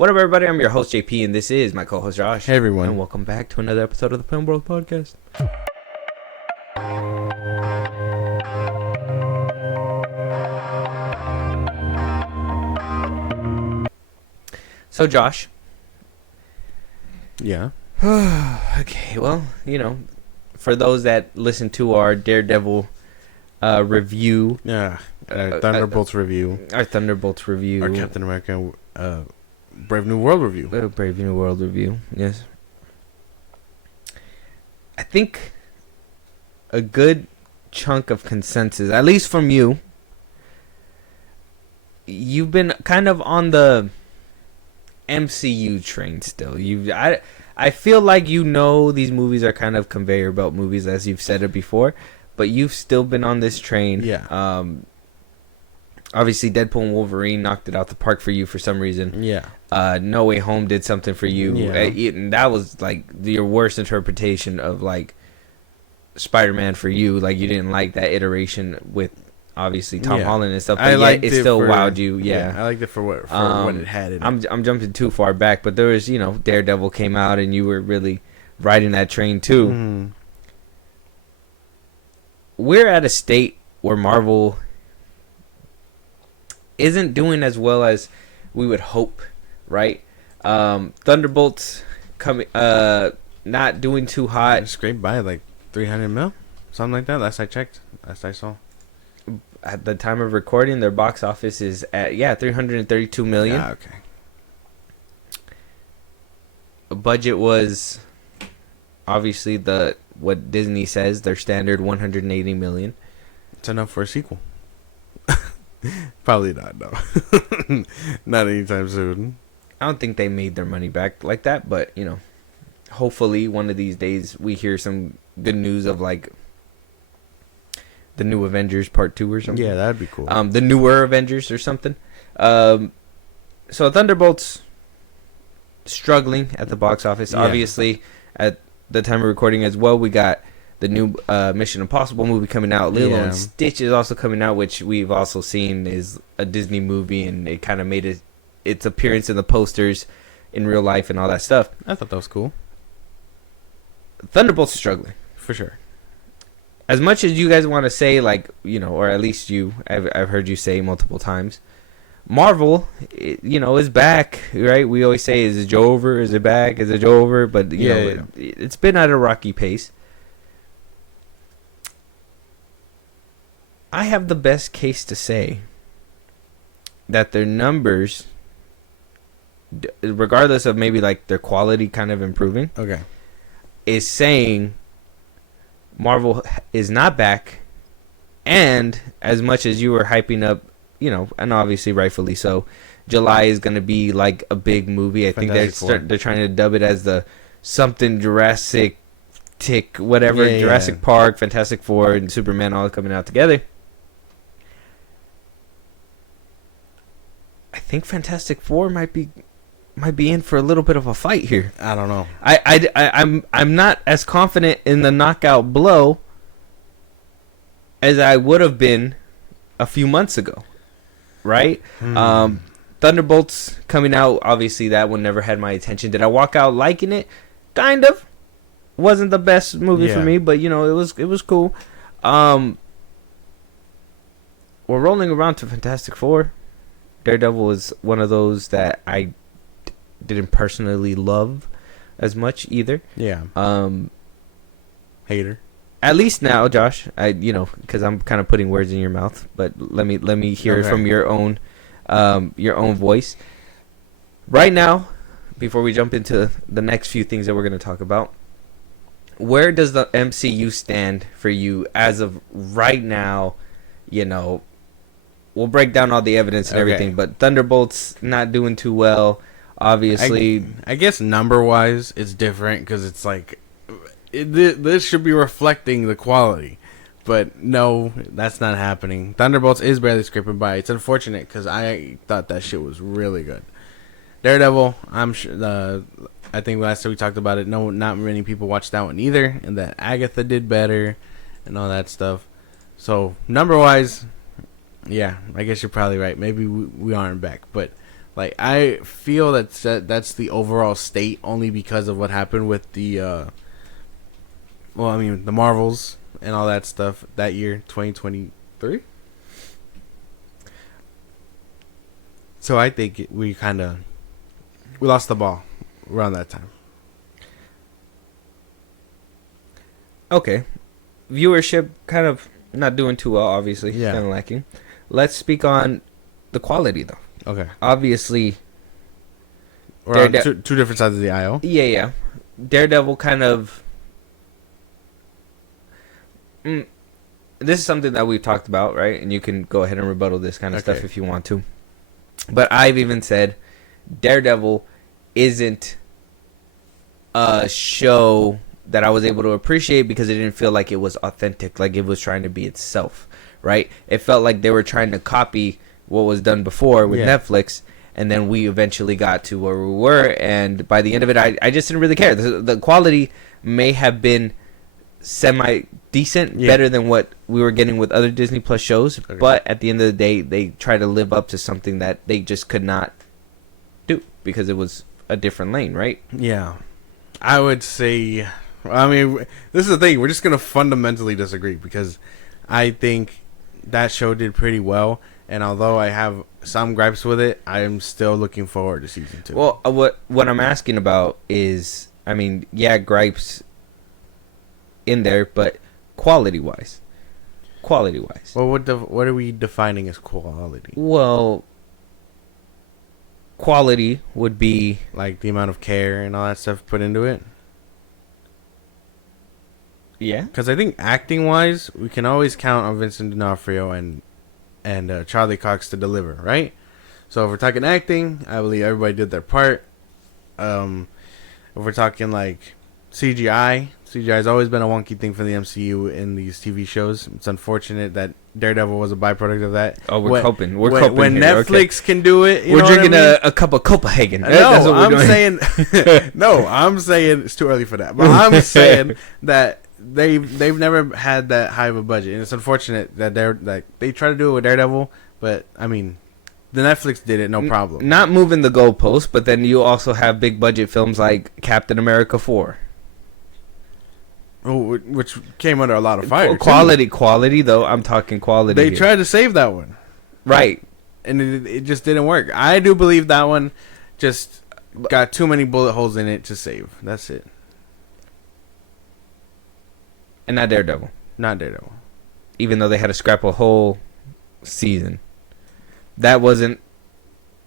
What up, everybody? I'm your host, JP, and this is my co-host, Josh. Hey, everyone. And welcome back to another episode of the FIlmBros podcast. So, Josh. Yeah. Okay, well, for those that listen to our Daredevil review. Yeah. Thunderbolts review. Our Thunderbolts review. Our Captain America Brave New World review. Brave New World review, yes. I think a good chunk of consensus, at least from you, you've been kind of on the MCU train still. I feel like these movies are kind of conveyor belt movies, as you've said it before, but you've still been on this train. Yeah. Obviously, Deadpool and Wolverine knocked it out the park for you for some reason. Yeah. No Way Home did something for you. Yeah. And that was like your worst interpretation of like Spider-Man for you. Like you didn't like that iteration with obviously Tom Holland and stuff. But it still wowed you. Yeah. I liked it for what it had in it. I'm jumping too far back, but there was Daredevil came out and you were really riding that train too. Mm-hmm. We're at a state where Marvel isn't doing as well as we would hope, right? Thunderbolts coming, not doing too hot. Scraped by like 300 mil, something like that. Last I checked, last I saw. At the time of recording, their box office is at 332 million. Yeah, okay. Budget was obviously what Disney says their standard 180 million. It's enough for a sequel. Probably not, no. Not anytime soon. I don't think they made their money back like that, but hopefully one of these days we hear some good news of like the new Avengers Part 2 or something. Yeah, that'd be cool. The newer Avengers or something. So Thunderbolts struggling at the box office. Yeah. Obviously, at the time of recording as well, we got the new Mission Impossible movie coming out. Lilo and Stitch is also coming out, which we've also seen is a Disney movie, and it kind of made its appearance in the posters in real life and all that stuff. I thought that was cool. Thunderbolts is struggling. For sure. As much as you guys want to say, like, or at least I've heard you say multiple times, Marvel, is back, right? We always say, is it Joe over? Is it back? Is it Joe over? But, it's been at a rocky pace. I have the best case to say that their numbers, regardless of maybe like their quality kind of improving, Okay, is saying Marvel is not back. And as much as you were hyping up, and obviously rightfully so, July is going to be like a big movie. I think they're trying to dub it as the something Jurassic Jurassic Park, Fantastic Four, and Superman all coming out together. I think Fantastic Four might be in for a little bit of a fight here. I don't know. I'm not as confident in the knockout blow as I would have been a few months ago, right? Thunderbolts coming out, obviously that one never had my attention. Did I walk out liking it? Kind of. Wasn't the best movie for me, but it was cool. We're rolling around to Fantastic Four. Daredevil is one of those that I didn't personally love as much either. Yeah. Hater. At least now, Josh, because I'm kind of putting words in your mouth, but let me hear it from your own voice. Right now, before we jump into the next few things that we're going to talk about, where does the MCU stand for you as of right now? We'll break down all the evidence and everything, but Thunderbolts not doing too well. Obviously, I guess number-wise, it's different because it's like this should be reflecting the quality, but no, that's not happening. Thunderbolts is barely scraping by. It's unfortunate because I thought that shit was really good. Daredevil, I'm sure. I think last time we talked about it, not many people watched that one either, and that Agatha did better, and all that stuff. So number-wise, yeah, I guess you're probably right. Maybe we aren't back, but Like, I feel that's the overall state only because of what happened with the, the Marvels and all that stuff that year, 2023. So I think we lost the ball around that time. Okay. Viewership kind of not doing too well, obviously. Yeah. Kind of lacking. Let's speak on the quality, though. Okay. Obviously. We're on two different sides of the aisle. Yeah. Daredevil kind of... this is something that we've talked about, right? And you can go ahead and rebuttal this kind of stuff if you want to. But I've even said Daredevil isn't a show that I was able to appreciate because it didn't feel like it was authentic, like it was trying to be itself, right? It felt like they were trying to copy what was done before with Netflix, and then we eventually got to where we were, and by the end of it, I just didn't really care. The quality may have been semi-decent, better than what we were getting with other Disney Plus shows, but at the end of the day, they try to live up to something that they just could not do because it was a different lane, right? Yeah. I would say... I mean, this is the thing. We're just going to fundamentally disagree because I think that show did pretty well. And although I have some gripes with it, I am still looking forward to season 2. Well, what I'm asking about is, I mean, gripes in there, but quality-wise. Well, what are we defining as quality? Well, quality would be... like the amount of care and all that stuff put into it? Yeah. Because I think acting-wise, we can always count on Vincent D'Onofrio and Charlie Cox to deliver, right? So if we're talking acting, I believe everybody did their part. If we're talking like CGI has always been a wonky thing for the MCU in these TV shows. It's unfortunate that Daredevil was a byproduct of that. Oh, we're coping. We're coping when here. Netflix can do it. We're drinking a cup of Copenhagen. That's what we're doing. I'm saying it's too early for that. But I'm saying that they've never had that high of a budget, and it's unfortunate that they try to do it with Daredevil. But I mean, the Netflix did it, no problem. Not moving the goalpost, but then you also have big budget films like Captain America 4. Which came under a lot of fire. Quality though. I'm talking quality. They tried to save that one, right? And it just didn't work. I do believe that one just got too many bullet holes in it to save. That's it. And not Daredevil. Even though they had to scrap a whole season, that wasn't.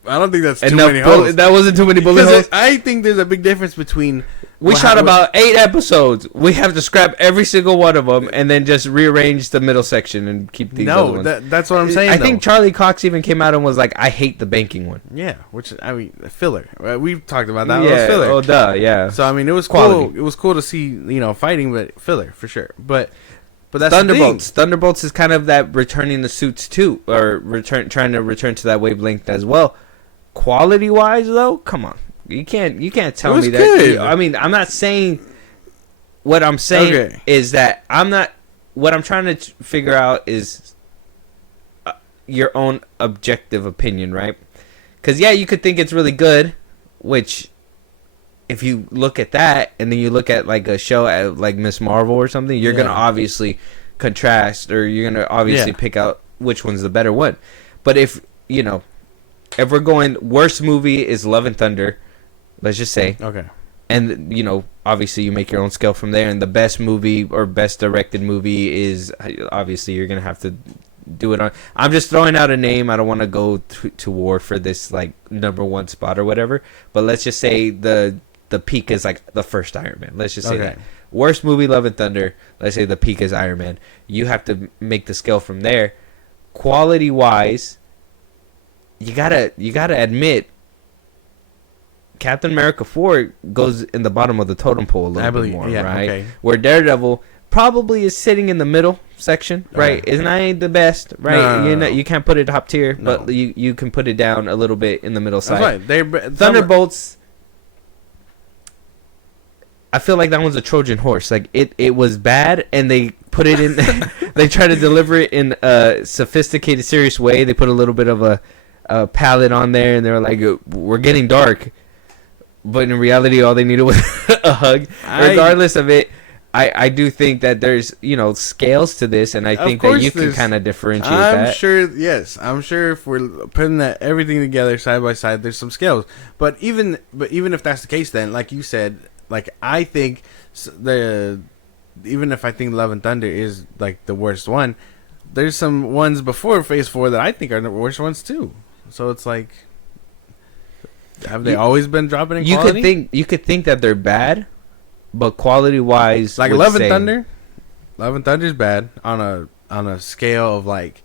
I don't think that's too many holes. That wasn't too many bullet holes. I think there's a big difference between. We shot about 8 episodes. We have to scrap every single one of them and then just rearrange the middle section and keep these other ones. That's what I'm saying. I think Charlie Cox even came out and was like, "I hate the banking one." Yeah, which I mean, filler. We've talked about that. Yeah, it was filler. Oh, duh, yeah. So I mean, it was quality. Cool. It was cool to see fighting, but filler for sure. But that's Thunderbolts. Thunderbolts is kind of that returning the suits too, or trying to return to that wavelength as well. Quality wise, though, come on. You can't tell me that. Good. I mean, I'm not saying. What I'm saying is that I'm not. What I'm trying to figure out is your own objective opinion, right? Because you could think it's really good, which if you look at that and then you look at like a show like Miss Marvel or something, you're gonna obviously contrast, or you're gonna obviously pick out which one's the better one. But if we're going, worst movie is Love and Thunder, let's just say. Okay. And, obviously you make your own scale from there. And the best movie or best directed movie is, obviously, you're going to have to do it on. I'm just throwing out a name. I don't want to go to war for this, like, number one spot or whatever. But let's just say the peak is, like, the first Iron Man. Let's just say that. Worst movie, Love and Thunder. Let's say the peak is Iron Man. You have to make the scale from there. Quality-wise, you gotta admit, Captain America 4 goes in the bottom of the totem pole a little bit more, right? Okay. Where Daredevil probably is sitting in the middle section, right? It's not the best, right? No. You can't put it top tier, but you can put it down a little bit in the middle side. That's right. Thunderbolts, I feel like that one's a Trojan horse. Like it was bad, and they put it in. They try to deliver it in a sophisticated, serious way. They put a little bit of palette on there, and they were like, "We're getting dark," but in reality, all they needed was a hug. Regardless of it, I do think that there's scales to this, and I think that you can kind of differentiate that. I'm sure, yes, I'm sure if we're putting everything together side by side, there's some scales. But even if that's the case, then like you said, like I think even if I think Love and Thunder is like the worst one, there's some ones before Phase 4 that I think are the worst ones too. So it's like, have they always been dropping in quality? You could think that they're bad, but quality wise, like Love and Thunder is bad on a scale of like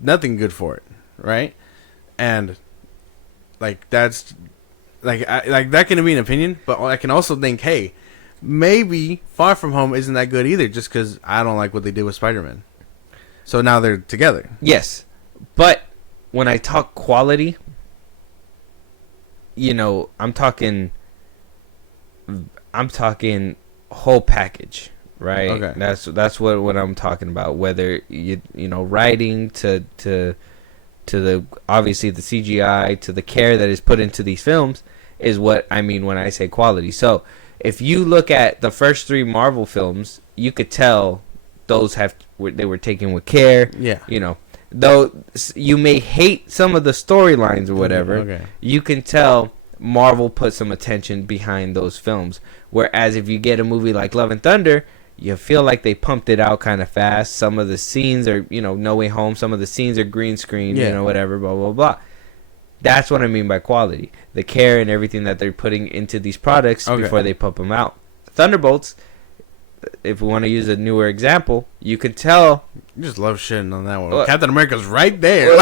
nothing good for it, right? And like that's like that can be an opinion, but I can also think, hey, maybe Far From Home isn't that good either, just because I don't like what they did with Spider-Man. So now they're together. Yes, but when I talk quality, I'm talking whole package, right? Okay. That's what I'm talking about. Whether writing to the obviously the CGI, to the care that is put into these films, is what I mean when I say quality. So if you look at the first 3 Marvel films, you could tell they were taken with care. Yeah. Though you may hate some of the storylines or whatever, okay, you can tell Marvel put some attention behind those films. Whereas if you get a movie like Love and Thunder, you feel like they pumped it out kind of fast. Some of the scenes are, No Way Home, some of the scenes are green screen, whatever, blah, blah, blah. That's what I mean by quality. The care and everything that they're putting into these products before they pump them out. Thunderbolts, if we want to use a newer example, you could tell. You just love shitting on that one. Captain America's right there.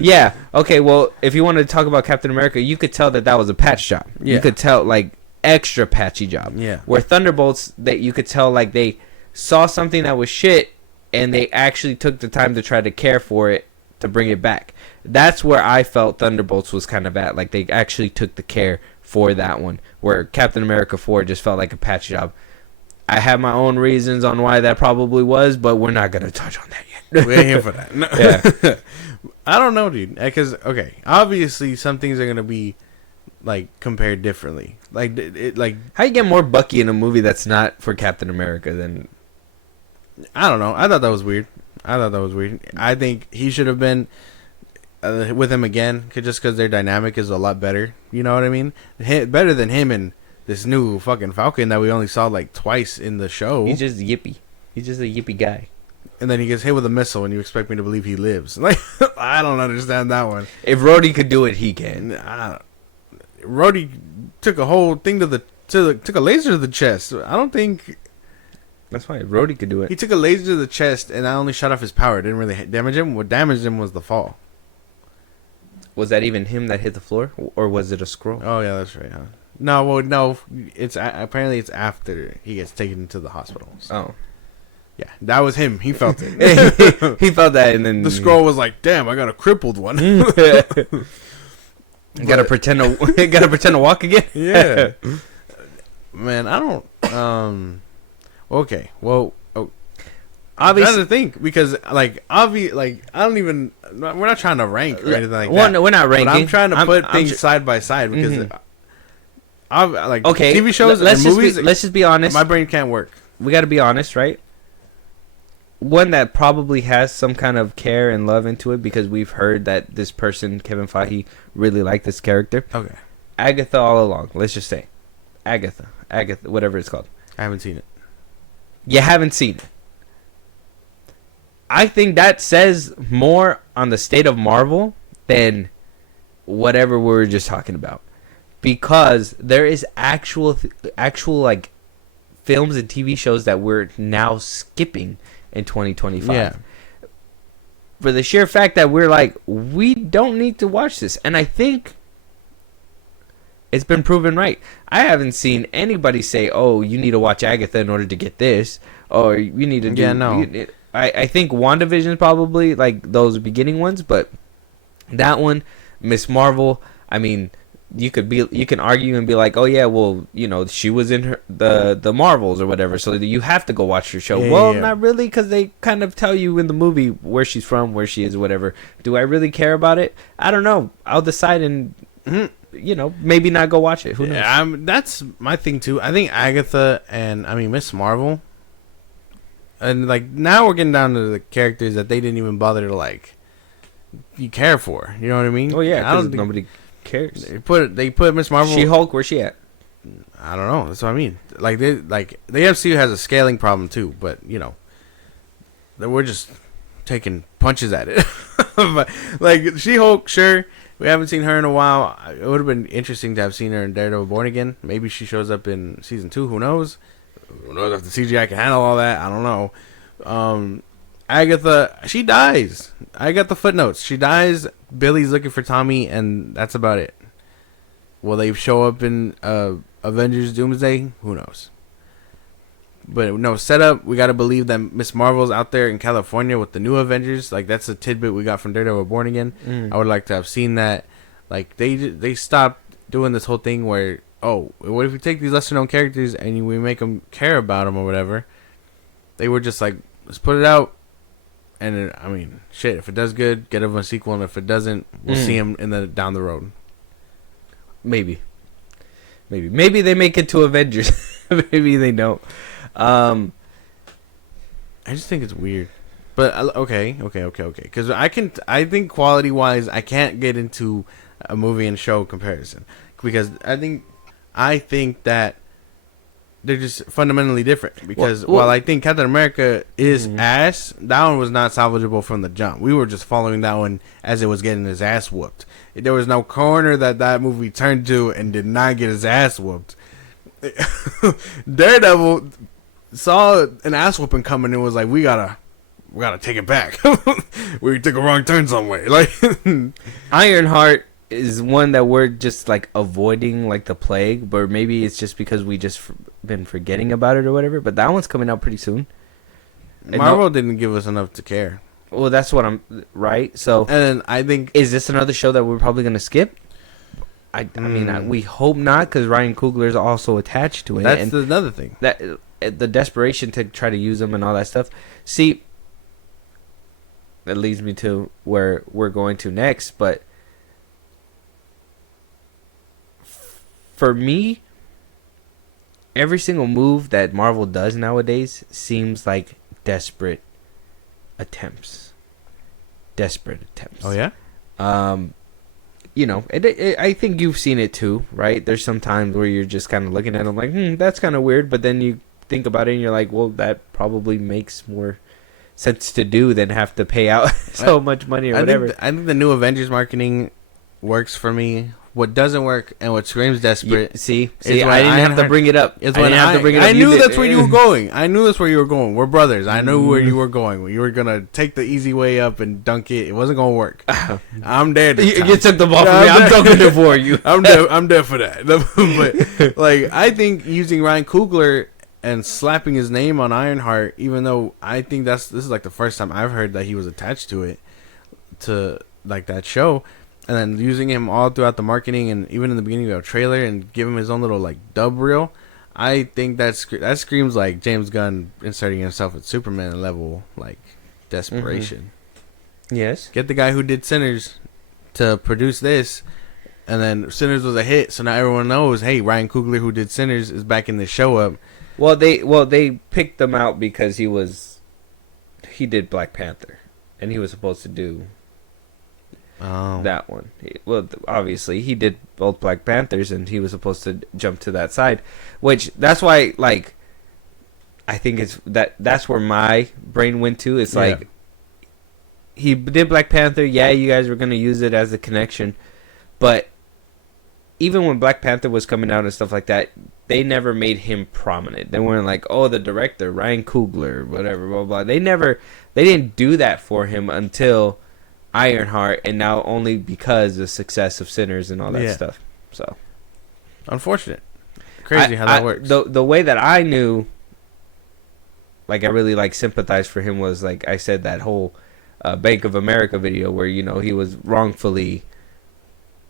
Yeah. Okay, well, if you want to talk about Captain America, you could tell that was a patch job. Yeah. You could tell, like, extra patchy job. Yeah. Where Thunderbolts, that you could tell, like, they saw something that was shit, and they actually took the time to try to care for it to bring it back. That's where I felt Thunderbolts was kind of at. Like, they actually took the care for that one. Where Captain America 4 just felt like a patch job. I have my own reasons on why that probably was, but we're not going to touch on that yet. We ain't here for that. No. Yeah. I don't know, dude. Because, okay, obviously some things are going to be, like, compared differently. Like, how you get more Bucky in a movie that's not for Captain America than... I don't know. I thought that was weird. I think he should have been with him again, just because their dynamic is a lot better. You know what I mean? Better than him and this new fucking Falcon that we only saw like twice in the show. He's just yippy. He's just a yippy guy. And then he gets hit with a missile, and you expect me to believe he lives. Like, I don't understand that one. If Rhodey could do it, he can. Rhodey took a whole thing took a laser to the chest. I don't think. That's why Rhodey could do it. He took a laser to the chest, and I only shut off his power. It didn't really damage him. What damaged him was the fall. Was that even him that hit the floor, or was it a scroll? Oh yeah, that's right. Huh? No, well, no. It's apparently it's after he gets taken to the hospital. So. Oh, yeah, that was him. He felt it. He felt that, and then the scroll was like, "Damn, I got a crippled one." Gotta pretend to walk again. Yeah, man, I don't. Okay, well, obviously, I got to think because I don't even. We're not trying to rank or anything like that. No, we're not ranking. But I'm trying to put things side by side because. TV shows and movies. Let's just be honest. My brain can't work. We got to be honest, right? One that probably has some kind of care and love into it because we've heard that this person, Kevin Feige, really liked this character. Okay. Agatha all along. Let's just say, Agatha, whatever it's called. I haven't seen it. You haven't seen it. I think that says more on the state of Marvel than whatever we were just talking about. Because there is actual like films and TV shows that we're now skipping in 2025. Yeah. For the sheer fact that we're like, we don't need to watch this. And I think it's been proven right. I haven't seen anybody say, oh, you need to watch Agatha in order to get this. Or you need to do... Yeah, no. I think WandaVision is probably like those beginning ones. But that one, Miss Marvel, I mean... you can argue and be like, oh yeah, well, she was in the Marvels or whatever, so you have to go watch her show. Well, not really, because they kind of tell you in the movie where she's from, where she is, whatever. Do I really care about it? I don't know. I'll decide and maybe not go watch it. Who knows? That's my thing too. I think Agatha and Miss Marvel, and like now we're getting down to the characters that they didn't even bother to like you care for. You know what I mean? Oh yeah, because nobody cares. They put Miss Marvel. She-Hulk, where's she at? I don't know. That's what I mean. Like the MCU has a scaling problem too, but we're just taking punches at it. But like She-Hulk, sure. We haven't seen her in a while. It would have been interesting to have seen her in Daredevil Born Again. Maybe she shows up in season 2. Who knows? Who knows if the CGI can handle all that? I don't know. Agatha, she dies. I got the footnotes. She dies. Billy's looking for Tommy, and that's about it. Will they show up in Avengers Doomsday? Who knows? But no, setup. We got to believe that Miss Marvel's out there in California with the new Avengers. Like, that's a tidbit we got from Daredevil Born Again. I would like to have seen that. Like, they stopped doing this whole thing where, oh, what if we take these lesser known characters and we make them care about them or whatever? They were just like, let's put it out. And shit, if it does good, get them a sequel, and if it doesn't, we'll see them down the road. Maybe they make it to Avengers. Maybe they don't. I just think it's weird. But okay. Because I think quality wise, I can't get into a movie and show comparison because I think that they're just fundamentally different. Because while I think Captain America is ass, that one was not salvageable from the jump. We were just following that one as it was getting his ass whooped. There was no corner that movie turned to and did not get his ass whooped. Daredevil saw an ass whooping coming and was like, we gotta take it back. We took a wrong turn somewhere. Like Ironheart is one that we're just like avoiding like the plague, but maybe it's just because we just been forgetting about it or whatever. But that one's coming out pretty soon. Marvel didn't give us enough to care. Well, that's what I'm right. So, and then I think, is this another show that we're probably gonna skip? I mean, we hope not, because Ryan Coogler is also attached to it. That's another thing. That the desperation to try to use them and all that stuff. See, that leads me to where we're going to next. But for me, every single move that Marvel does nowadays seems like desperate attempts. Oh yeah. I think you've seen it too, right? There's some times where you're just kind of looking at them like, that's kind of weird, but then you think about it and you're like, well, that probably makes more sense to do than have to pay out so much money or whatever. I think the new Avengers marketing works for me. What doesn't work and what screams desperate. See, I didn't have to bring it up. I knew that's where you were going. I knew that's where you were going. We're brothers. I knew where you were going. You were gonna take the easy way up and dunk it. It wasn't gonna work. I'm dead. You took the ball from me. I'm dunking it for you. I'm dead for that. But like, I think using Ryan Coogler and slapping his name on Ironheart, even though I think this is like the first time I've heard that he was attached to it, to like that show. And then using him all throughout the marketing and even in the beginning of a trailer and give him his own little like dub reel, I think that screams like James Gunn inserting himself at Superman level like desperation. Yes. Get the guy who did Sinners to produce this, and then Sinners was a hit, so now everyone knows, hey, Ryan Coogler who did Sinners is back in the show up. Well, they picked them out because he did Black Panther, and he was supposed to do. Oh. That one. Obviously, he did both Black Panthers, and he was supposed to jump to that side. Which, that's why, like, I think that's where my brain went to. It's like, he did Black Panther. Yeah, you guys were going to use it as a connection. But even when Black Panther was coming out and stuff like that, they never made him prominent. They weren't like, oh, the director, Ryan Coogler, whatever, blah, blah. They didn't do that for him until Ironheart, and now only because of the success of Sinners and all that stuff. So unfortunate. Crazy how that works. The way that I knew, like, I really like sympathized for him was, like I said, that whole Bank of America video where, he was wrongfully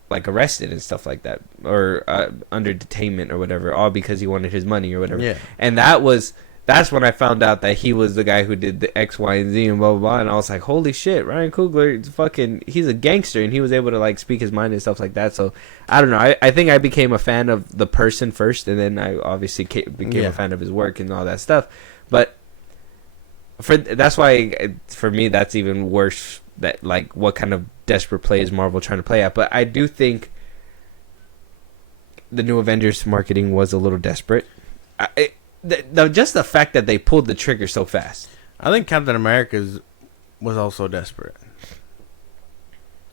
like arrested and stuff like that, or under detainment or whatever, all because he wanted his money or whatever. Yeah. And that's when I found out that he was the guy who did the X, Y, and Z and blah blah blah. And I was like, holy shit, Ryan Coogler, he's a gangster, and he was able to like speak his mind and stuff like that. So I don't know. I think I became a fan of the person first, and then I obviously became a fan of his work and all that stuff. But that's why for me that's even worse. That like what kind of desperate play is Marvel trying to play at? But I do think the new Avengers marketing was a little desperate. Just the fact that they pulled the trigger so fast. I think Captain America's was also desperate.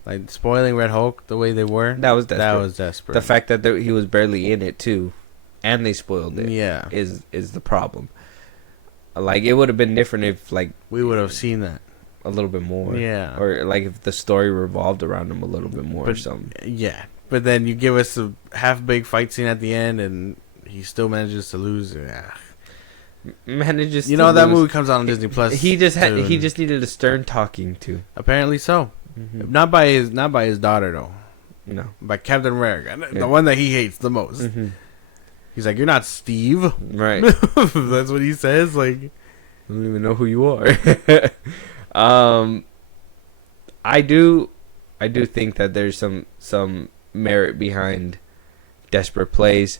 Like spoiling Red Hulk the way they were. That was desperate. The fact that he was barely in it too, and they spoiled it. Yeah, is the problem. Like it would have been different if like we would have seen that a little bit more. Yeah, or like if the story revolved around him a little bit more or something. Yeah, but then you give us a half-baked fight scene at the end, and he still manages to lose. Manages. You know that movie comes out on Disney Plus. He just needed a stern talking to. Apparently so. Mm-hmm. Not by his daughter though. No, by Captain America, the one that he hates the most. Mm-hmm. He's like, "You're not Steve." Right. That's what he says. Like, I don't even know who you are. I do think that there's some merit behind desperate plays.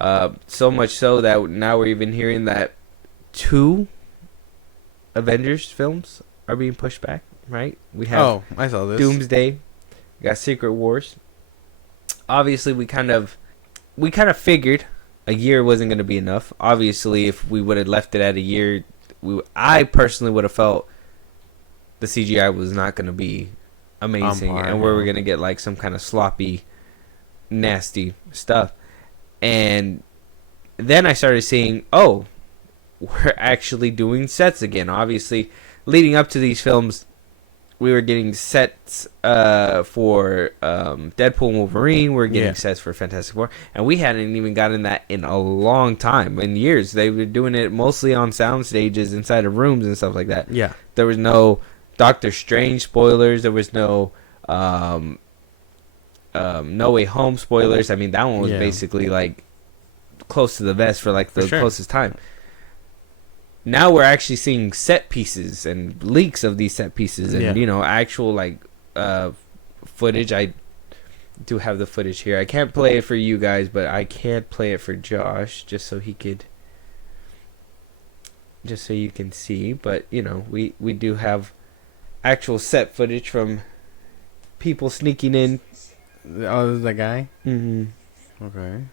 So much so that now we're even hearing that 2 Avengers films are being pushed back. Right? We have I saw this. Doomsday. We got Secret Wars. Obviously, we kind of figured a year wasn't going to be enough. Obviously, if we would have left it at a year, I personally would have felt the CGI was not going to be amazing, and we're going to get like some kind of sloppy, nasty stuff. And then I started seeing, we're actually doing sets again. Obviously, leading up to these films, we were getting sets for Deadpool and Wolverine. We were getting sets for Fantastic Four. And we hadn't even gotten that in a long time, in years. They were doing it mostly on sound stages inside of rooms and stuff like that. Yeah. There was no Doctor Strange spoilers. There was no No Way Home spoilers. I mean, that one was basically like close to the vest for like the closest time. Now we're actually seeing set pieces and leaks of these set pieces and actual like footage. I do have the footage here. I can't play it for you guys, but I can play it for Josh just so you can see. But we do have actual set footage from people sneaking in. Oh, this is that guy? Mm-hmm. Okay.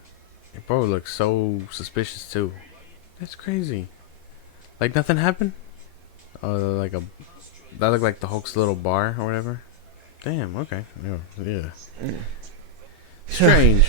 It probably looks so suspicious too. That's crazy. Like nothing happened? Oh, that looked like the Hulk's little bar or whatever. Damn. Okay. Yeah. Strange.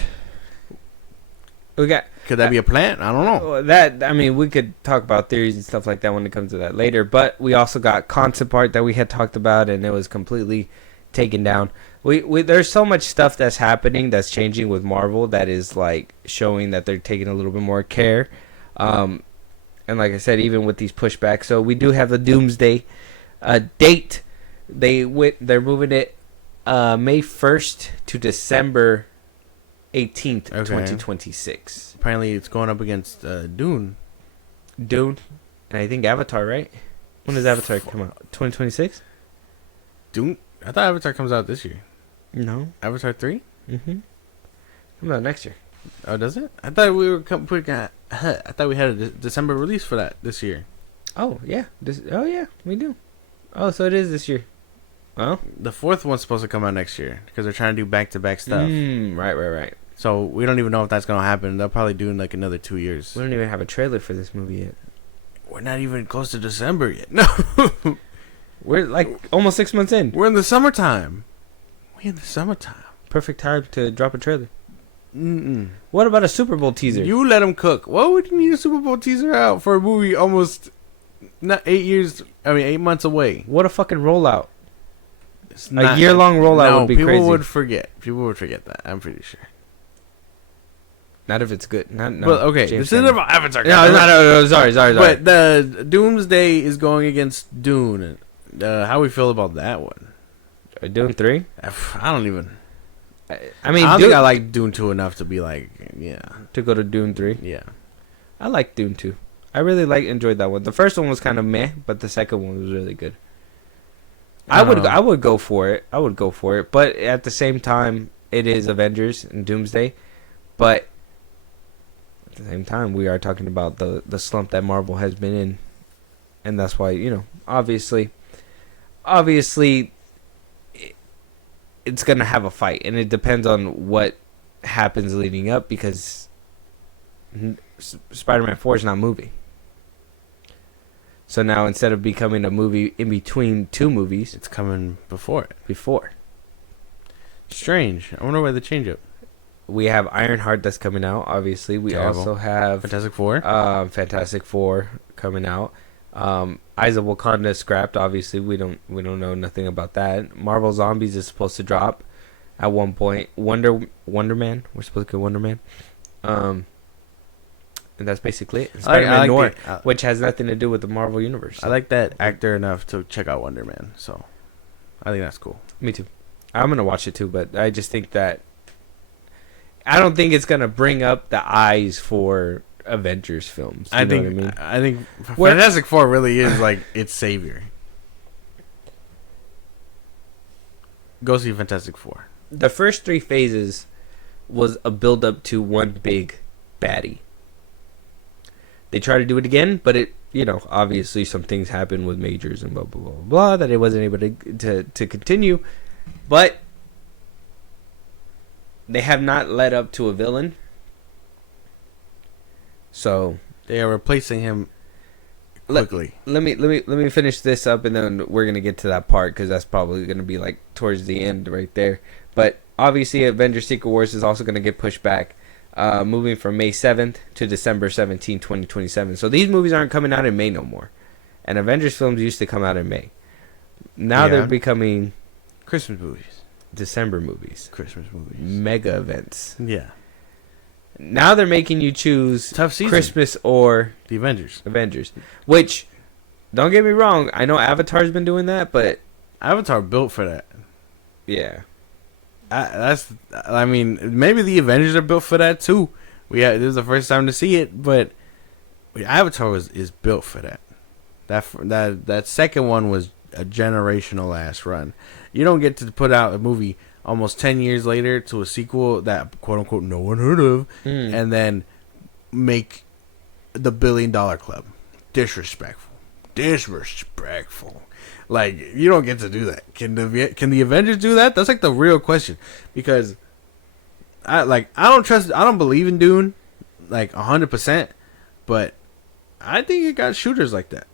Could that be a plant? I don't know. We could talk about theories and stuff like that when it comes to that later. But we also got concept art that we had talked about, and it was completely taken down. There's so much stuff that's happening, that's changing with Marvel, that is like showing that they're taking a little bit more care. And like I said, even with these pushbacks, so we do have the Doomsday date. They're moving it May 1st to December 18th, 2026. Apparently, it's going up against Dune. And I think Avatar, right? When does Avatar come out? 2026. Dune. I thought Avatar comes out this year. No. Avatar 3. Mm-hmm. Comes out next year. Oh, does it? I thought we were I thought we had a December release for that this year. Oh yeah, we do. Oh, so it is this year. Well, the 4th one's supposed to come out next year because they're trying to do back-to-back stuff. Right. So we don't even know if that's gonna happen. They'll probably do in like another 2 years. We don't even have a trailer for this movie yet. We're not even close to December yet. No, we're like almost 6 months in. We're in the summertime. Perfect time to drop a trailer. Mm-mm. What about a Super Bowl teaser? You let them cook. What would you need a Super Bowl teaser out for a movie almost not 8 months away? What a fucking rollout. A year-long rollout would be crazy. People would forget that. I'm pretty sure. Not if it's good. No. Well, okay. This isn't about Avatar. No. Sorry. But the Doomsday is going against Dune. How we feel about that one? Dune 3? I don't even. I mean, I don't think I like Dune 2 enough to be like, yeah. To go to Dune 3. Yeah. I like Dune 2. I really enjoyed that one. The first one was kind of meh, but the second one was really good. I would go for it. But at the same time, it is Avengers and Doomsday. But at the same time, we are talking about the slump that Marvel has been in, and that's why, obviously, it's gonna have a fight, and it depends on what happens leading up, because Spider-Man 4 is not a movie. So now, instead of becoming a movie in between two movies, it's coming before it. Before. Strange. I wonder why they change it. We have Ironheart that's coming out. Obviously, we also have Fantastic Four. Fantastic Four coming out. Eyes of Wakanda scrapped. Obviously, we don't know nothing about that. Marvel Zombies is supposed to drop at one point. Wonder Man. We're supposed to get Wonder Man. And that's basically it. Spider-Man Noir, which has nothing to do with the Marvel Universe. So. I like that actor enough to check out Wonder Man, so I think that's cool. Me too. I'm going to watch it too, but I just think that I don't think it's going to bring up the eyes for Avengers films. I think Fantastic Four really is like its savior. Go see Fantastic Four. The first three phases was a build up to one big baddie. They tried to do it again, but it, obviously some things happened with Majors and blah, blah, blah, blah, that it wasn't able to continue. But they have not led up to a villain. So they are replacing him quickly. Let me finish this up, and then we're going to get to that part, because that's probably going to be like towards the end right there. But obviously Avengers Secret Wars is also going to get pushed back. Moving from May 7th to December 17, 2027. So these movies aren't coming out in May no more. And Avengers films used to come out in May. Now they're becoming Christmas movies. December movies. Christmas movies. Mega events. Yeah. Now they're making you choose tough season. Christmas or the Avengers. Which, don't get me wrong, I know Avatar's been doing that, but Avatar built for that. Yeah. Maybe the Avengers are built for that too. This is the first time to see it, but Avatar is built for that. That second one was a generational ass run. You don't get to put out a movie almost 10 years later to a sequel that quote unquote no one heard of, and then make the $1 billion club. Disrespectful. Like, you don't get to do that. Can the Avengers do that? That's like the real question, because I don't believe in Dune like 100%, but I think it got shooters like that.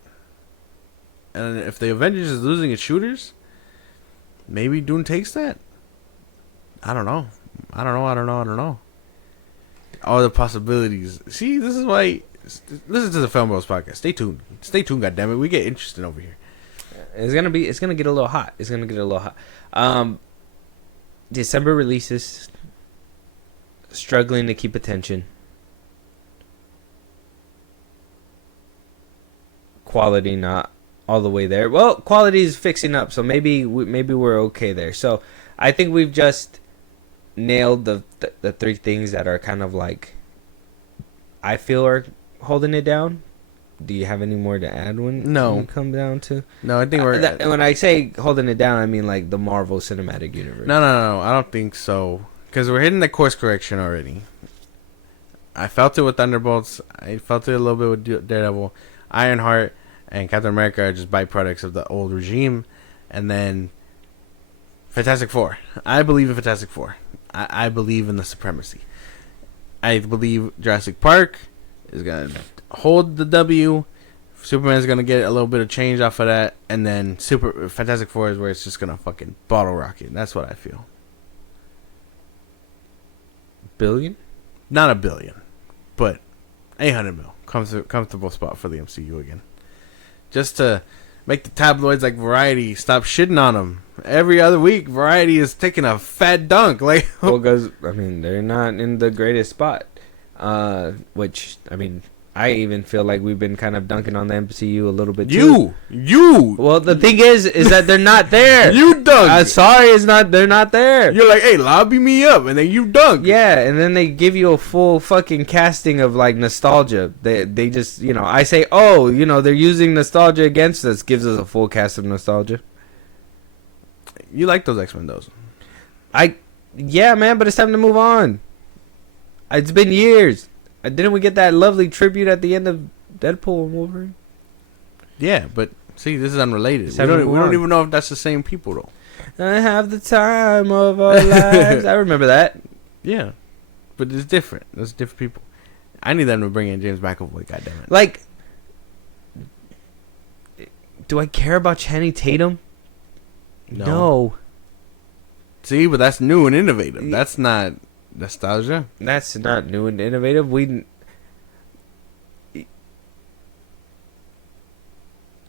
And if the Avengers is losing its shooters, maybe Dune takes that. I don't know. All the possibilities. See, this is why. Listen to the FIlmBros podcast. Stay tuned, goddammit. We get interesting over here. It's gonna get a little hot. December releases, struggling to keep attention. Quality not all the way there. Well, quality is fixing up, so maybe we're okay there. So I think we've just nailed the three things that are kind of like, I feel, are holding it down. Do you have any more to add when it come down to? No, I think when I say holding it down, I mean like the Marvel Cinematic Universe. No, I don't think so. Because we're hitting the course correction already. I felt it with Thunderbolts. I felt it a little bit with Daredevil. Ironheart and Captain America are just byproducts of the old regime. And then Fantastic Four. I believe in Fantastic Four. I believe in the supremacy. I believe Jurassic Park is going to hold the W. Superman's going to get a little bit of change off of that. And then Fantastic Four is where it's just going to fucking bottle rocket. That's what I feel. Billion? Not $1 billion, but $800 million. Comfortable spot for the MCU again. Just to make the tabloids like Variety stop shitting on them. Every other week, Variety is taking a fat dunk. Like, well, because they're not in the greatest spot. Which, I even feel like we've been kind of dunking on the MCU a little bit too. You. Well, the thing is that they're not there. You dunk. Sorry, they're not there. You're like, hey, lobby me up, and then you dunk. Yeah, and then they give you a full fucking casting of like nostalgia. They just, I say, oh, they're using nostalgia against us. Gives us a full cast of nostalgia. You like those X-Men, those? Yeah, man, but it's time to move on. It's been years. Didn't we get that lovely tribute at the end of Deadpool and Wolverine? Yeah, but see, this is unrelated. We We don't even know if that's the same people, though. I have the time of our lives. I remember that. Yeah, but it's different. That's different people. I need them to bring in James McAvoy, goddammit. Like, do I care about Channing Tatum? No. See, but that's new and innovative. That's not nostalgia. That's not new and innovative.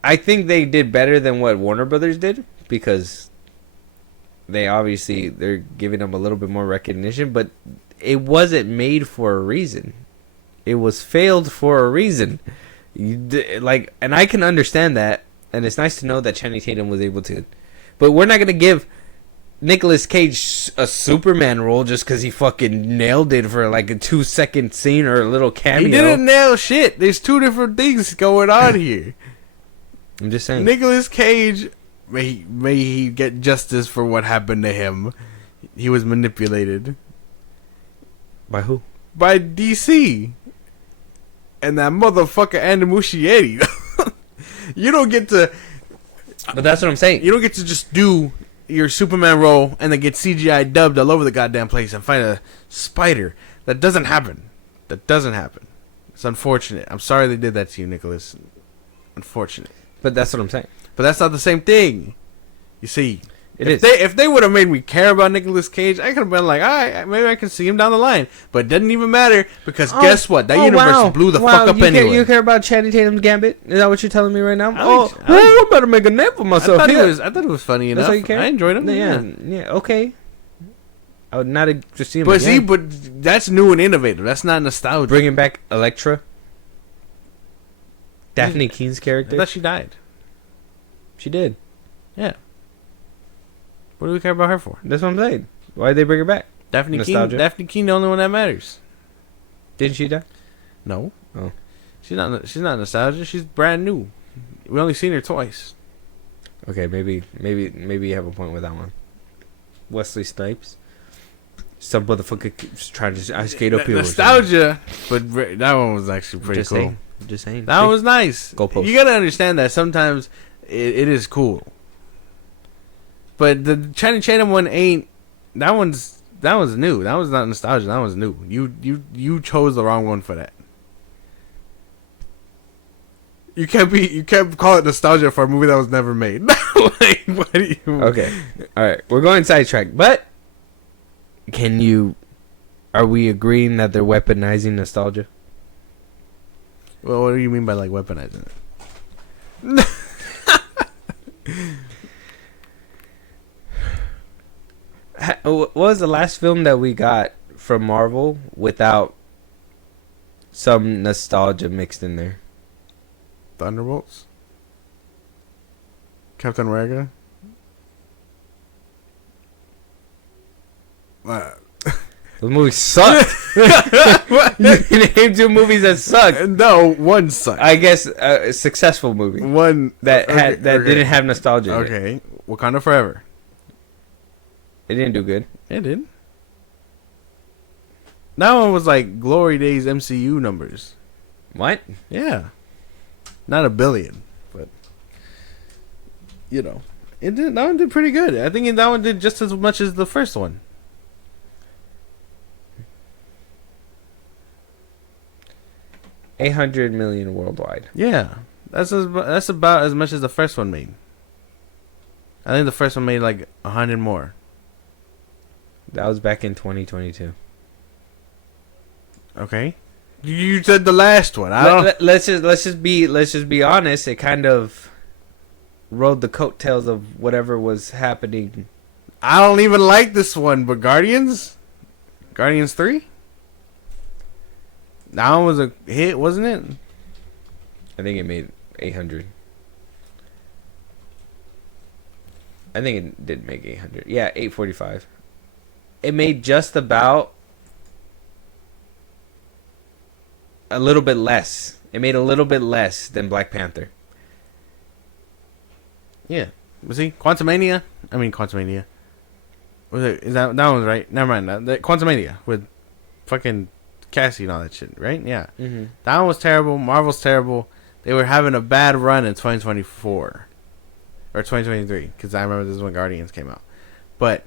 I think they did better than what Warner Brothers did because they're giving them a little bit more recognition, but it wasn't made for a reason. It was failed for a reason. And I can understand that, and it's nice to know that Channing Tatum was able to. But we're not going to give Nicolas Cage a Superman role just because he fucking nailed it for like a 2-second scene or a little cameo. He didn't nail shit. There's two different things going on here. I'm just saying. Nicolas Cage, may he get justice for what happened to him. He was manipulated. By who? By DC. And that motherfucker Andy Muschietti. You don't get to... But that's what I'm saying. You don't get to just do your Superman role and then get CGI dubbed all over the goddamn place and find a spider. That doesn't happen. It's unfortunate. I'm sorry they did that to you, Nicholas. Unfortunate. But that's what I'm saying. But that's not the same thing. You see, If if they would have made me care about Nicolas Cage, I could have been like, all right, maybe I can see him down the line. But it doesn't even matter because guess what? That universe blew the fuck up anyway. You care about Channing Tatum's Gambit? Is that what you're telling me right now? I better make a name for myself. I thought it was funny enough. I enjoyed him. Yeah, okay. I would not just see him. But again. But that's new and innovative. That's not nostalgia. Bringing back Elektra, Daphne Keene's character. I thought she died. She did. Yeah. What do we care about her for? That's what I'm saying. Why did they bring her back? Daphne Keene, the only one that matters. Didn't she die? No. Oh. She's not nostalgia. She's brand new. We only seen her twice. Okay, maybe you have a point with that one. Wesley Snipes. Some motherfucker keeps trying to ice skate up here. Nostalgia, but that one was actually pretty cool. Just saying. That one was nice. Goalpost. You gotta understand that sometimes it is cool. But the Channing Tatum one ain't. That one's new. That was not nostalgia. That was new. You chose the wrong one for that. You can't call it nostalgia for a movie that was never made. Like, what do you? Okay, all right. We're going sidetracked, but are we agreeing that they're weaponizing nostalgia? Well, what do you mean by like weaponizing it? What was the last film that we got from Marvel without some nostalgia mixed in there? Thunderbolts? Captain America? Those movies sucked. You named 2 movies that sucked. No, one sucked. I guess a successful movie. One that didn't have nostalgia. Okay, in it. Wakanda Forever. It didn't do good. It did. That one was like Glory Days MCU numbers. What? Yeah. Not a billion, but it did. That one did pretty good. I think that one did just as much as the first one. $800 million worldwide. Yeah, that's about as much as the first one made. I think the first one made like 100 more. That was back in 2022. Okay, you said the last one. Let's just be honest. It kind of rode the coattails of whatever was happening. I don't even like this one, but Guardians 3. That one was a hit, wasn't it? I think it made 800. I think it did make 800. Yeah, 845. It made just about a little bit less. It made a little bit less than Black Panther. Yeah. See, Quantumania. Was it? Is that one was right? Never mind. Quantumania with fucking Cassie and all that shit, right? Yeah. Mm-hmm. That one was terrible. Marvel's terrible. They were having a bad run in 2024 or 2023 because I remember this is when Guardians came out. But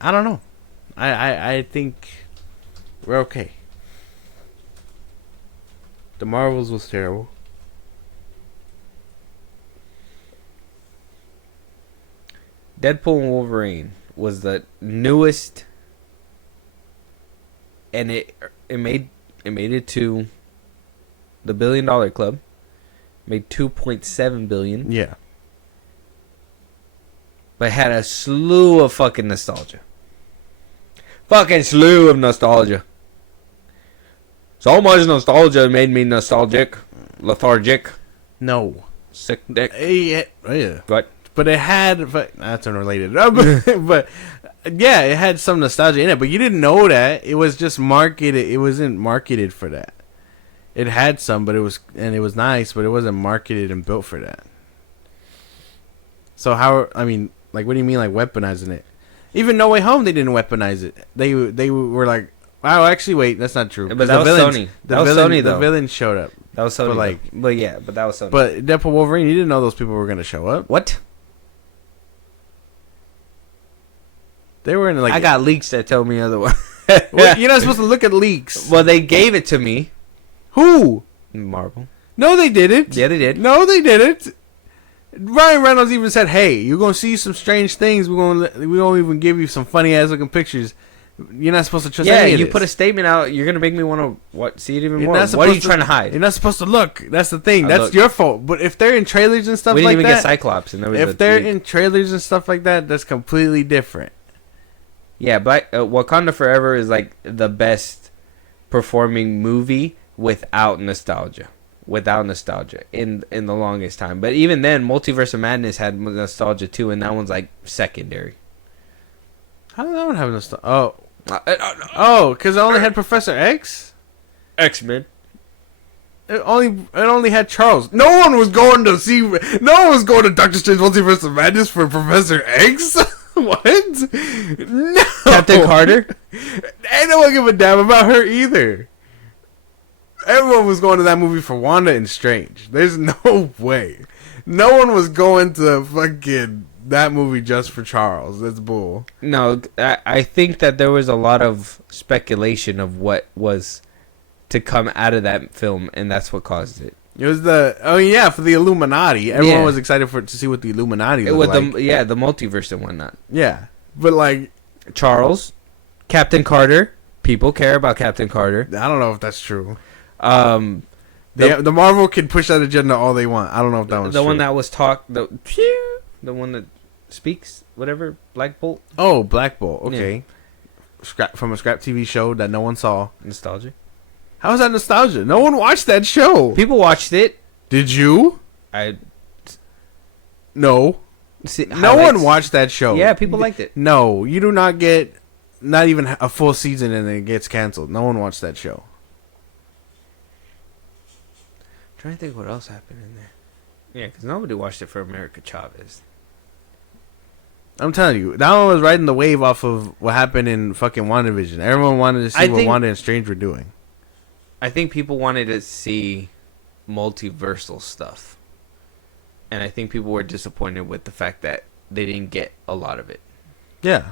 I don't know. I think we're okay. The Marvels was terrible. Deadpool and Wolverine was the newest, and it made it to the $1 billion club. Made 2.7 billion. Yeah. But had a slew of fucking nostalgia. Fucking slew of nostalgia. So much nostalgia made me nostalgic, lethargic, No. sick dick. Yeah. What? But it had, that's unrelated. But yeah, it had some nostalgia in it. But you didn't know that. It was just marketed. It wasn't marketed for that. It had some, but it was nice, but it wasn't marketed and built for that. So what do you mean like weaponizing it? Even No Way Home, they didn't weaponize it. They were like, wow, actually, wait, that's not true. But that was Sony. That was Sony, though. The villain showed up. That was Sony. But that was Sony. But Deadpool Wolverine, you didn't know those people were going to show up. What? They were in like... I got leaks that tell me otherwise. Well, you're not supposed to look at leaks. Well, they gave it to me. Who? Marvel. No, they didn't. Yeah, they did. No, they didn't. Ryan Reynolds even said, "Hey, you're gonna see some strange things. We won't even give you some funny ass looking pictures. You're not supposed to trust any of you this." put a statement out. You're gonna make me want to see it even You're more. not What are you supposed trying to hide? You're not supposed to look. That's the thing. I That's looked. your fault. But if they're in trailers and stuff We like didn't that, even get Cyclops, and if they're in trailers and stuff like that, that's completely different. Yeah, Wakanda Forever is like the best performing movie without nostalgia. In the longest time. But even then, Multiverse of Madness had nostalgia too, and that one's like secondary. How did that one have nostalgia? Oh, because it only had Professor X? X-Men. It only had Charles. No one was going to Doctor Strange Multiverse of Madness for Professor X? What? No. Captain Carter? Ain't no one give a damn about her either. Everyone was going to that movie for Wanda and Strange. There's no way. No one was going to fucking that movie just for Charles. That's bull. No, I think that there was a lot of speculation of what was to come out of that film, and that's what caused it. It was for the Illuminati. Everyone was excited to see what the Illuminati looked like. The multiverse and whatnot. Yeah, but like Charles, Captain Carter. People care about Captain Carter. I don't know if that's true. The Marvel can push that agenda all they want. I don't know if that one's true. The one that was the one that speaks, whatever, Black Bolt. Oh, Black Bolt. Okay, from a scrap TV show that no one saw. Nostalgia. How is that nostalgia? No one watched that show. People watched it. Did you? No. No one watched that show. Yeah, people liked it. No, you do not get not even a full season and it gets canceled. No one watched that show. I'm trying to think what else happened in there. Yeah, because nobody watched it for America Chavez. I'm telling you, that one was riding the wave off of what happened in fucking WandaVision. Everyone wanted to see what Wanda and Strange were doing. I think people wanted to see multiversal stuff. And I think people were disappointed with the fact that they didn't get a lot of it. Yeah.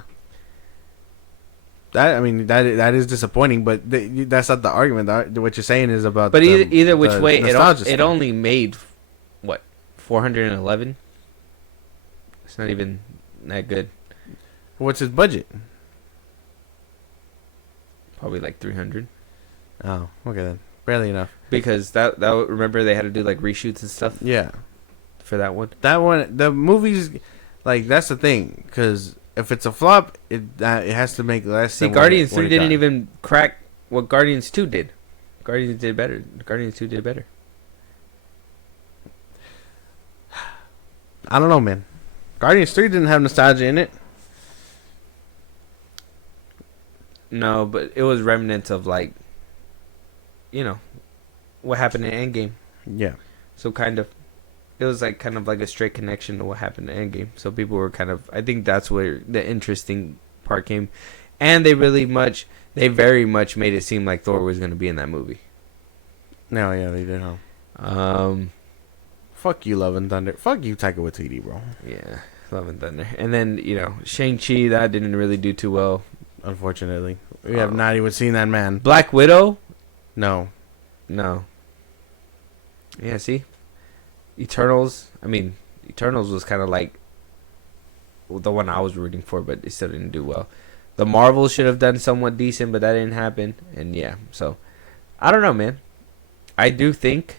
That is disappointing, but that's not the argument. What you're saying is about. But either which way, it only made what 411. It's not even that good. What's his budget? Probably like 300. Oh, okay then. Barely enough. Because that remember they had to do like reshoots and stuff. Yeah. For that one. The movies, like that's the thing, because if it's a flop, it has to make less. See, Guardians 3 didn't even crack what Guardians 2 did. Guardians did better. Guardians 2 did better. I don't know, man. Guardians 3 didn't have nostalgia in it. No, but it was remnants of like, you know, what happened in Endgame. Yeah. So kind of, it was like kind of like a straight connection to what happened in Endgame. So people were kind of, I think that's where the interesting part came, and they very much made it seem like Thor was going to be in that movie. No, yeah, they did, huh? Fuck you, Love and Thunder. Fuck you, Taika Waititi, bro. Yeah, Love and Thunder. And then, you know, Shang-Chi, that didn't really do too well. Unfortunately. We have not even seen that man. Black Widow? No. Yeah, see? Eternals was kind of like the one I was rooting for, but it still didn't do well. The Marvels should have done somewhat decent, but that didn't happen. And yeah, so I don't know, man. I do think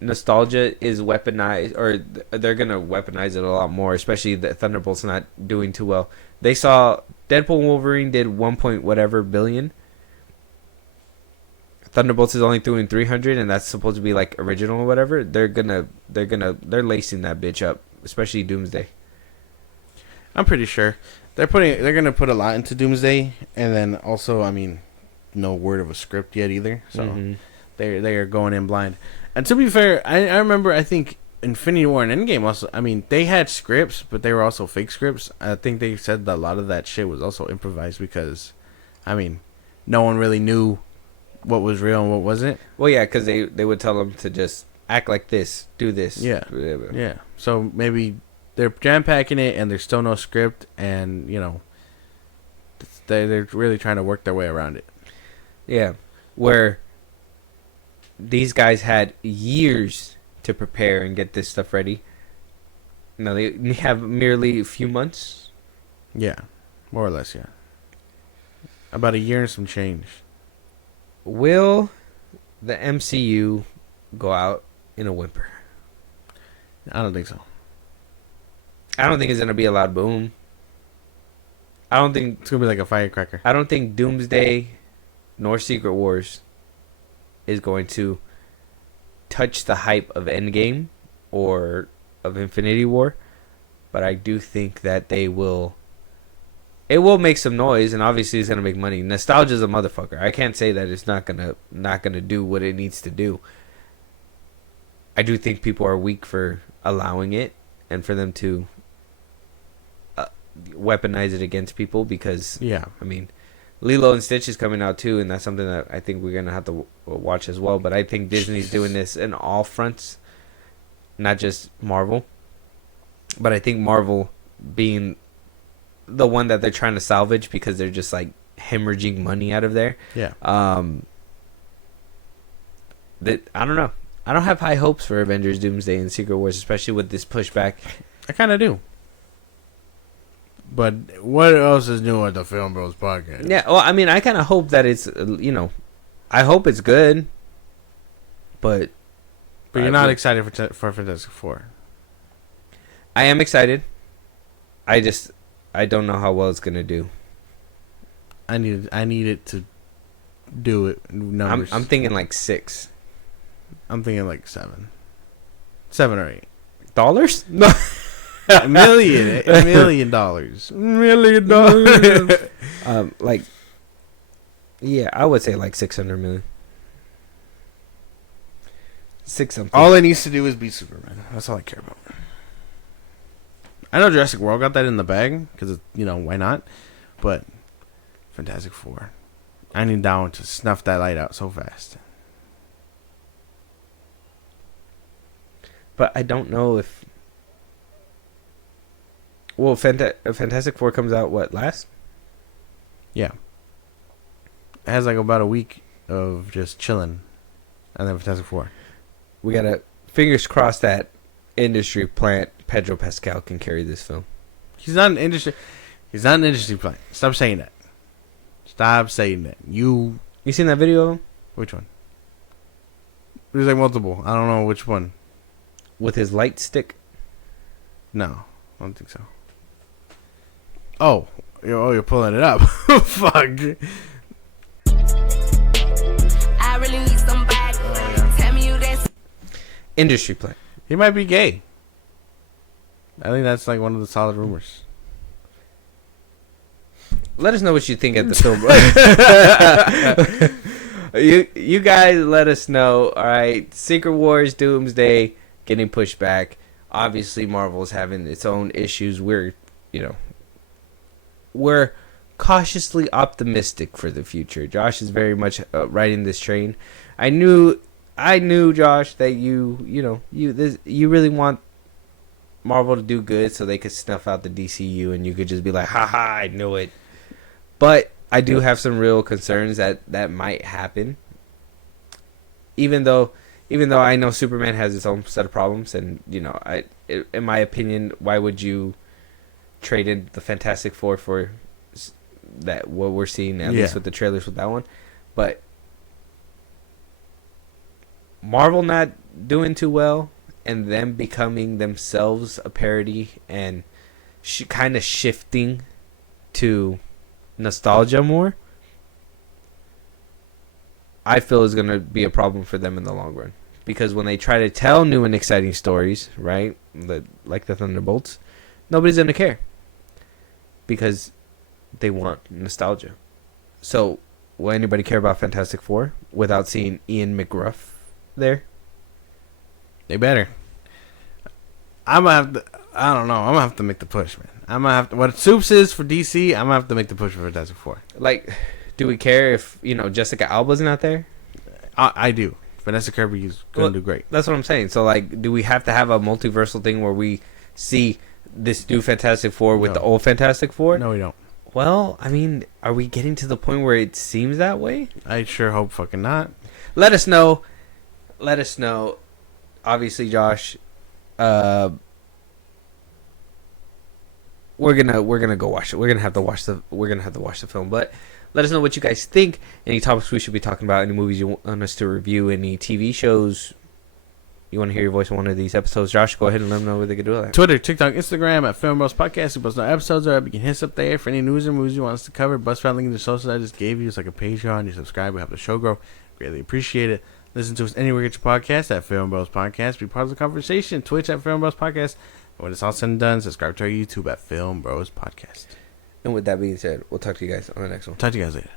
nostalgia is weaponized, or they're gonna weaponize it a lot more, especially the Thunderbolts not doing too well. They saw Deadpool and Wolverine did 1 point whatever billion. Thunderbolts is only doing 300, and that's supposed to be like original or whatever. They're lacing that bitch up, especially Doomsday. I'm pretty sure they're gonna put a lot into Doomsday, and then also, I mean, no word of a script yet either. So they are going in blind. And to be fair, I remember, I think Infinity War and Endgame also, I mean, they had scripts, but they were also fake scripts. I think they said that a lot of that shit was also improvised because, I mean, no one really knew what was real and what wasn't. Well, yeah, because they would tell them to just act like this, do this. Yeah. Yeah. So maybe they're jam-packing it and there's still no script, and, you know, they're really trying to work their way around it. Yeah. Where these guys had years to prepare and get this stuff ready. Now they have merely a few months. Yeah. More or less, yeah. About a year and some change. Will the MCU go out in a whimper? I don't think so. I don't think it's going to be a loud boom. I don't think it's going to be like a firecracker. I don't think Doomsday nor Secret Wars is going to touch the hype of Endgame or of Infinity War, but I do think that it will make some noise, and obviously it's gonna make money. Nostalgia's a motherfucker. I can't say that it's not gonna do what it needs to do. I do think people are weak for allowing it and for them to weaponize it against people, because yeah, I mean, Lilo and Stitch is coming out too, and that's something that I think we're gonna have to watch as well. But I think Disney's doing this in all fronts, not just Marvel. But I think Marvel being the one that they're trying to salvage, because they're just like hemorrhaging money out of there. Yeah. That I don't know. I don't have high hopes for Avengers, Doomsday, and Secret Wars, especially with this pushback. I kind of do. But what else is new at the FIlmBros podcast? Yeah, well, I mean, I kind of hope that it's, I hope it's good. But you're not excited for Fantastic Four. I am excited. I don't know how well it's gonna do. I need it to do it. Numbers. I'm thinking like 6. I'm thinking like 7 or 8 dollars. No. $1 million. $1 million. $1 million. Like, yeah, I would say like 600 million. 6 something. All it needs to do is beat Superman. That's all I care about. I know Jurassic World got that in the bag because, why not? But Fantastic Four, I need that one to snuff that light out so fast. But I don't know if. Well, Fantastic Four comes out last? Yeah. It has like about a week of just chilling, and then Fantastic Four. We gotta fingers crossed that industry plant Pedro Pascal can carry this film. He's not an industry plant. Stop saying that. Stop saying that. You seen that video of him? Which one? There's like multiple. I don't know which one. With his light stick? No, I don't think so. Oh, you're pulling it up. Fuck. Industry play. He might be gay. I think that's like one of the solid rumors. Let us know what you think at the film. You guys let us know. All right, Secret Wars, Doomsday getting pushed back. Obviously, Marvel's having its own issues. We're cautiously optimistic for the future. Josh is very much riding this train. I knew, Josh, that you really want Marvel to do good so they could snuff out the DCU, and you could just be like, haha, I knew it. But I do have some real concerns that might happen. Even though I know Superman has its own set of problems, and in my opinion, why would you trade in the Fantastic Four for that? What we're seeing, at least with the trailers with that one, but Marvel not doing too well, and them becoming themselves a parody and kind of shifting to nostalgia more, I feel is going to be a problem for them in the long run. Because when they try to tell new and exciting stories, right, like the Thunderbolts, nobody's going to care. Because they want nostalgia. So, will anybody care about Fantastic Four without seeing Ian McGruff there? They better. I don't know. I'm going to have to make the push, man. I'm going to have to. What Soups is for DC, I'm going to have to make the push for Fantastic Four. Like, do we care if, Jessica Alba's not there? I do. Vanessa Kirby is going to do great. That's what I'm saying. So, like, do we have to have a multiversal thing where we see this new Fantastic Four with the old Fantastic Four? No, we don't. Well, I mean, are we getting to the point where it seems that way? I sure hope fucking not. Let us know. Obviously, Josh, we're gonna go watch it. We're gonna have to watch the film. But let us know what you guys think. Any topics we should be talking about. Any movies you want us to review. Any TV shows you want to hear your voice in one of these episodes. Josh, go ahead and let them know where they can do that. Twitter, TikTok, Instagram at FIlmBros Podcast. We post no episodes are up. You can hit us up there for any news or movies you want us to cover. Bust round link in the socials I just gave you. It's like a Patreon. You subscribe. We help the show grow. Greatly appreciate it. Listen to us anywhere you get your podcast at FIlmBros Podcast. Be part of the conversation. Twitch at FIlmBros Podcast. And when it's all said and done, subscribe to our YouTube at FIlmBros Podcast. And with that being said, we'll talk to you guys on the next one. Talk to you guys later.